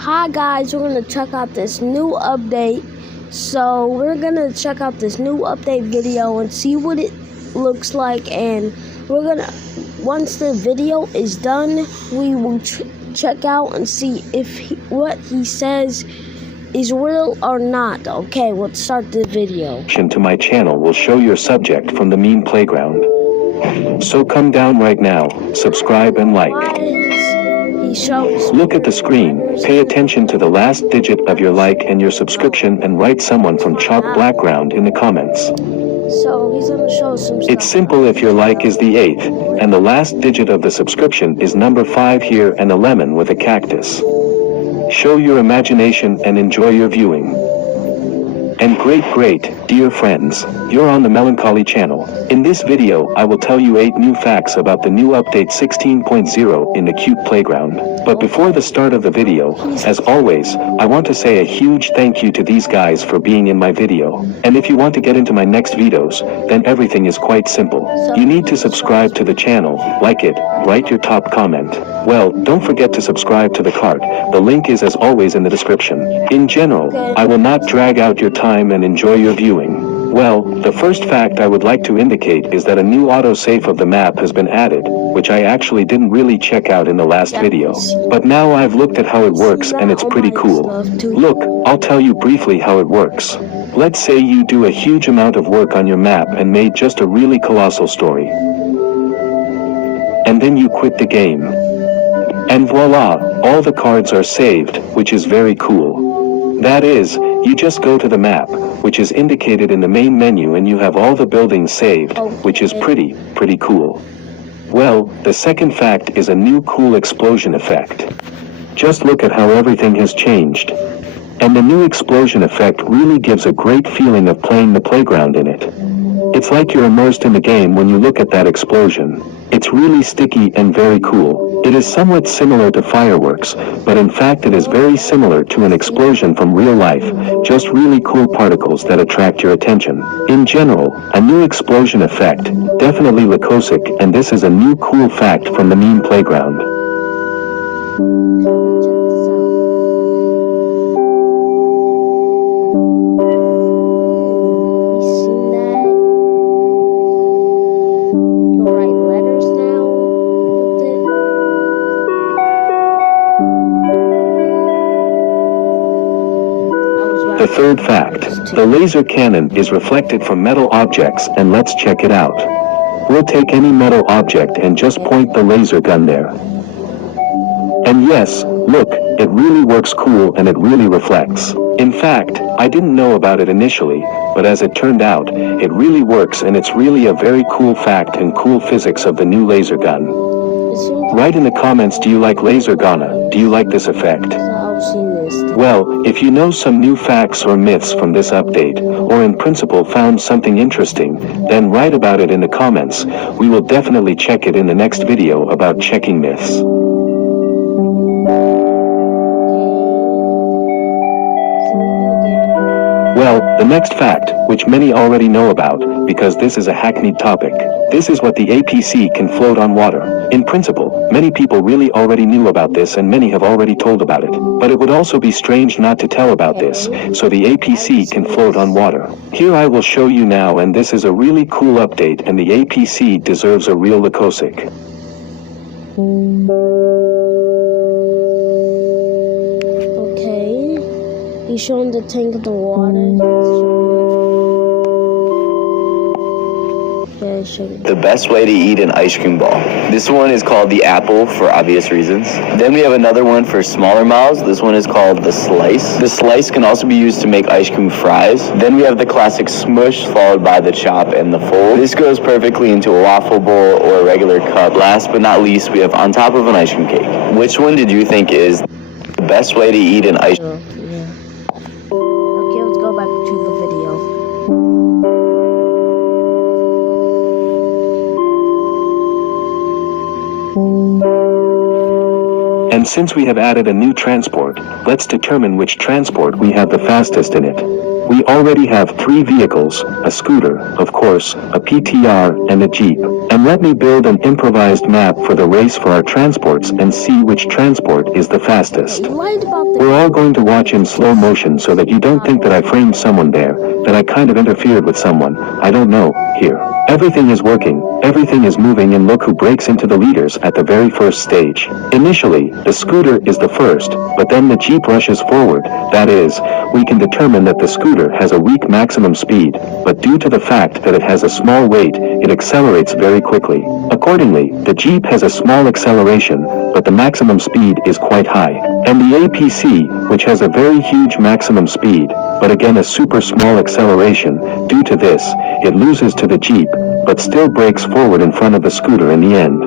Hi guys, we're gonna check out this new update. So we're gonna check out this new update video and see what it looks like, and we're gonna, once the video is done, we will check out and see if what he says is real or not. Okay, let's start the video. To my channel will show your subject from the meme playground. So come down right now, subscribe and like. Look at the screen, pay attention to the last digit of your like and your subscription, and write someone from chalk background in the comments. So he's gonna show some stuff. It's simple. If your like is the 8th, and the last digit of the subscription is number 5 here, and a lemon with a cactus. Show your imagination and enjoy your viewing. And great, dear friends, you're on the Melancholy channel. In this video, I will tell you 8 new facts about the new update 16.0 in the cute playground. But before the start of the video, as always, I want to say a huge thank you to these guys for being in my video. And if you want to get into my next videos, then everything is quite simple. You need to subscribe to the channel, like it, write your top comment. Well, don't forget to subscribe to the card. The link is as always in the description. In general, I will not drag out your time and enjoy your viewing. Well, the first fact I would like to indicate is that a new autosave of the map has been added, which I actually didn't really check out in the last video. But now I've looked at how it works and it's pretty cool. Look, I'll tell you briefly how it works. Let's say you do a huge amount of work on your map and made just a really colossal story. And then you quit the game. And voila, all the cards are saved, which is very cool. That is, you just go to the map, which is indicated in the main menu, and you have all the buildings saved, which is pretty cool. Well, the second fact is a new cool explosion effect. Just look at how everything has changed. And the new explosion effect really gives a great feeling of playing the playground in it. It's like you're immersed in the game when you look at that explosion. It's really sticky and very cool. It is somewhat similar to fireworks, but in fact it is very similar to an explosion from real life, just really cool particles that attract your attention. In general, a new explosion effect, definitely Lacosic, and this is a new cool fact from the meme playground. The third fact, the laser cannon is reflected from metal objects, and let's check it out. We'll take any metal object and just point the laser gun there. And yes, look, it really works cool and it really reflects. In fact, I didn't know about it initially, but as it turned out, it really works, and it's really a very cool fact and cool physics of the new laser gun. Write in the comments, do you like laser gun? Do you like this effect? Well, if you know some new facts or myths from this update, or in principle found something interesting, then write about it in the comments. We will definitely check it in the next video about checking myths. Well, the next fact, which many already know about, because this is a hackneyed topic, this is what the APC can float on water. In principle, many people really already knew about this, and many have already told about it. But it would also be strange not to tell about this, so the APC can float on water. Here I will show you now, and this is a really cool update, and the APC deserves a real Lacosic. He's showing the tank of the water. The best way to eat an ice cream ball. This one is called the apple for obvious reasons. Then we have another one for smaller mouths. This one is called the slice. The slice can also be used to make ice cream fries. Then we have the classic smush, followed by the chop and the fold. This goes perfectly into a waffle bowl or a regular cup. Last but not least, we have on top of an ice cream cake. Which one did you think is the best way to eat an ice cream? Okay, let's go back to the video. And since we have added a new transport, let's determine which transport we have the fastest in it. We already have 3 vehicles, a scooter, of course, a PTR, and a Jeep. And let me build an improvised map for the race for our transports and see which transport is the fastest. You lied about the We're all going to watch in slow motion so that you don't think that I framed someone there, that I kind of interfered with someone. I don't know. Here. Everything is working, everything is moving, and look who breaks into the leaders at the very first stage. Initially, the scooter is the first, but then the Jeep rushes forward. That is, we can determine that the scooter has a weak maximum speed, but due to the fact that it has a small weight, it accelerates very quickly. Accordingly, the Jeep has a small acceleration, but the maximum speed is quite high. And the APC, which has a very huge maximum speed, but again a super small acceleration, due to this, it loses to the Jeep, but still breaks forward in front of the scooter in the end.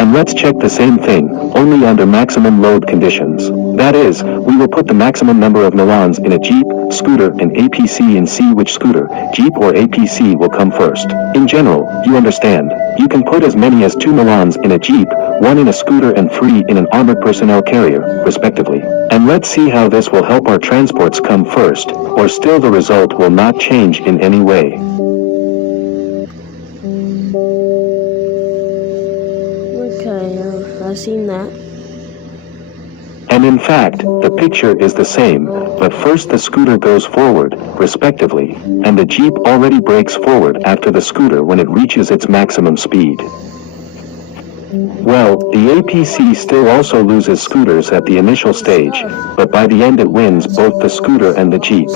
And let's check the same thing, only under maximum load conditions. That is, we will put the maximum number of melons in a Jeep, scooter, and APC and see which scooter, Jeep or APC will come first. In general, you understand, you can put as many as 2 melons in a Jeep, 1 in a scooter and 3 in an armored personnel carrier, respectively. And let's see how this will help our transports come first, or still the result will not change in any way. Okay, I've seen that. And in fact, the picture is the same, but first the scooter goes forward, respectively, and the Jeep already brakes forward after the scooter when it reaches its maximum speed. Well, the APC still also loses scooters at the initial stage, but by the end it wins both the scooter and the Jeep.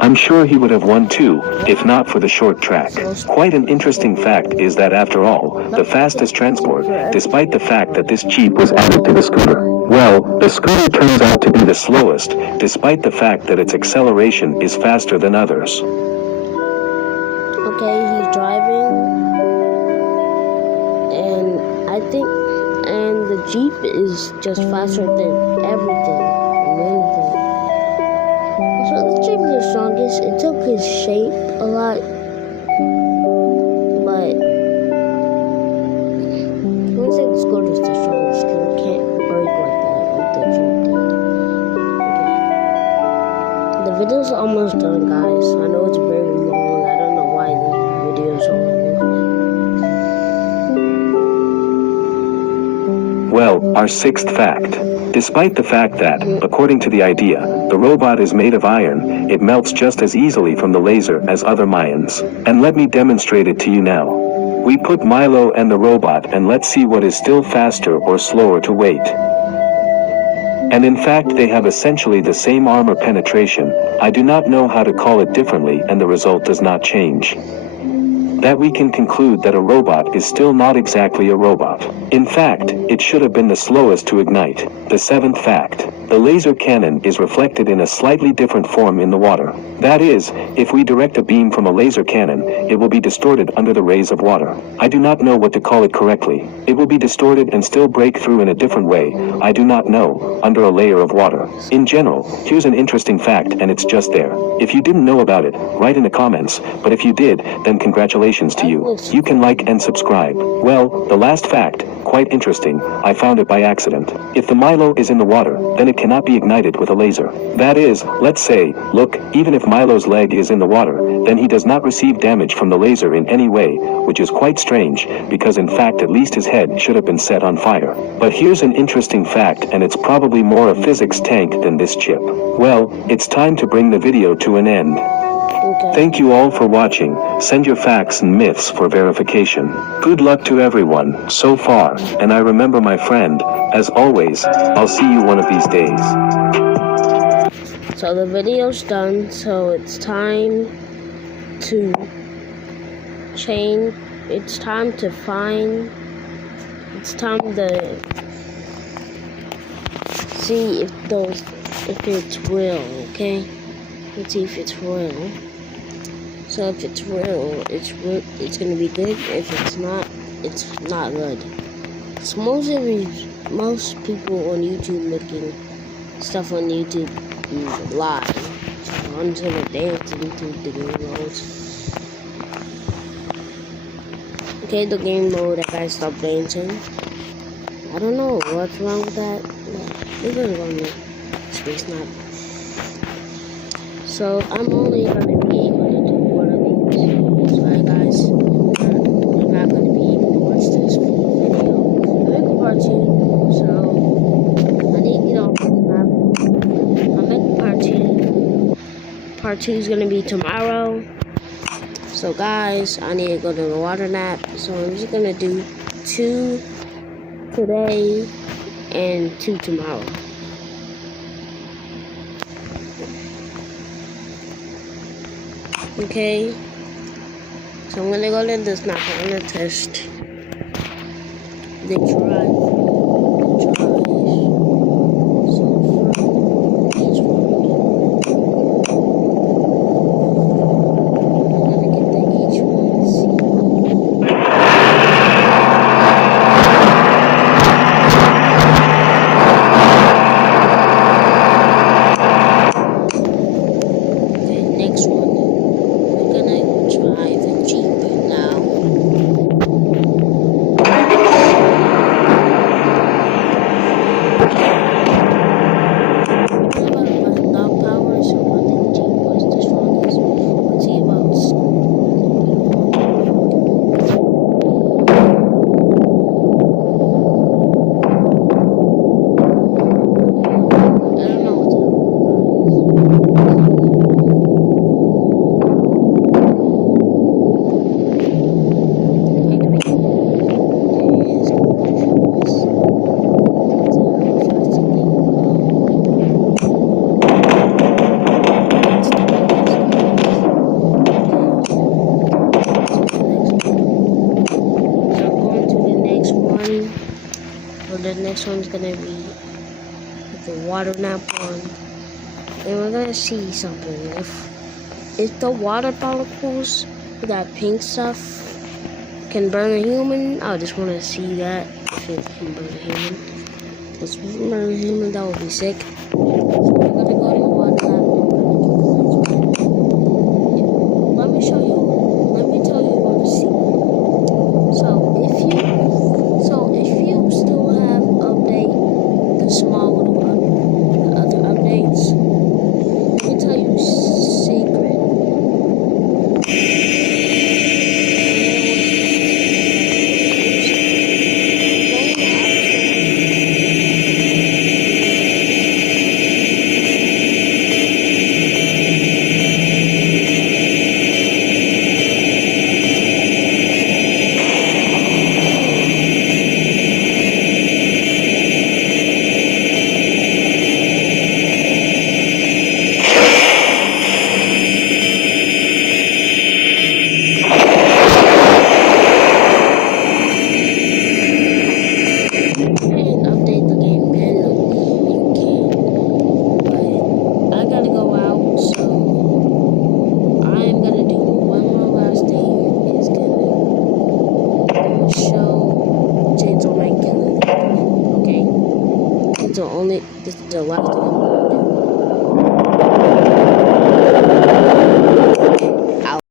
I'm sure he would have won too, if not for the short track. Quite an interesting fact is that after all, the fastest transport, despite the fact that this Jeep was added to the scooter. Well, the scooter turns out to be the slowest, despite the fact that its acceleration is faster than others. Okay, he's driving, and I think, and the Jeep is just faster than everything. So the Jeep is the strongest. It took his shape a lot, but I'm gonna say the scooter is the strongest because it can't break like that, like the Jeep did. Okay. The video's almost done, guys. I know it's very long. I don't know why the video's so long. Well, our 6th fact. Despite the fact that, according to the idea, the robot is made of iron, it melts just as easily from the laser as other Mayans. And let me demonstrate it to you now. We put Milo and the robot and let's see what is still faster or slower to wait. And in fact they have essentially the same armor penetration. I do not know how to call it differently and the result does not change. That we can conclude that a robot is still not exactly a robot. In fact, it should have been the slowest to ignite. The 7th fact. The laser cannon is reflected in a slightly different form in the water. That is, if we direct a beam from a laser cannon, it will be distorted under the rays of water. I do not know what to call it correctly. It will be distorted and still break through in a different way, I do not know, under a layer of water. In general, here's an interesting fact and it's just there. If you didn't know about it, write in the comments, but if you did, then congratulations to you. You can like and subscribe. Well, the last fact, quite interesting, I found it by accident. If the Milo is in the water, then it cannot be ignited with a laser. That is, let's say, look, even if Milo's leg is in the water, then he does not receive damage from the laser in any way, which is quite strange, because in fact at least his head should have been set on fire. But here's an interesting fact and it's probably more a physics tank than this chip. Well, it's time to bring the video to an end. Okay. Thank you all for watching. Send your facts and myths for verification. Good luck to everyone, so far, and I remember my friend, as always, I'll see you one of these days. So the video's done, so it's time to change, it's time to see if it's real, okay? Let's see if it's real. So if it's real, it's gonna be good. If it's not good. So most people on YouTube making stuff on YouTube live until they're dancing to the game modes. Okay, the game mode, that guy stopped dancing. I don't know what's wrong with that. We're gonna go on the space nap. So I'm only gonna be able to do one of these. Sorry guys, you're not gonna be able to watch this video. I make a part 2, so I need to get off this map. I'll make part 2. Part 2 is gonna be tomorrow. So guys, I need to go to the water nap. So I'm just gonna do 2 today and 2 tomorrow. Okay, so I'm gonna go to this map. I'm gonna test the drive. So from each one, I'm gonna get the each one. Okay, next one. We're gonna drive a Jeep now. The next one's gonna be the water nap one, and we're gonna see something. If the water particles, that pink stuff, can burn a human, I just want to see that. If it can burn a human, if it can burn a human, that would be sick. So we're gonna go to the water nap. Let me tell you what to see. So if you still have the small little the other updates, let me tell you a secret. This is the last one.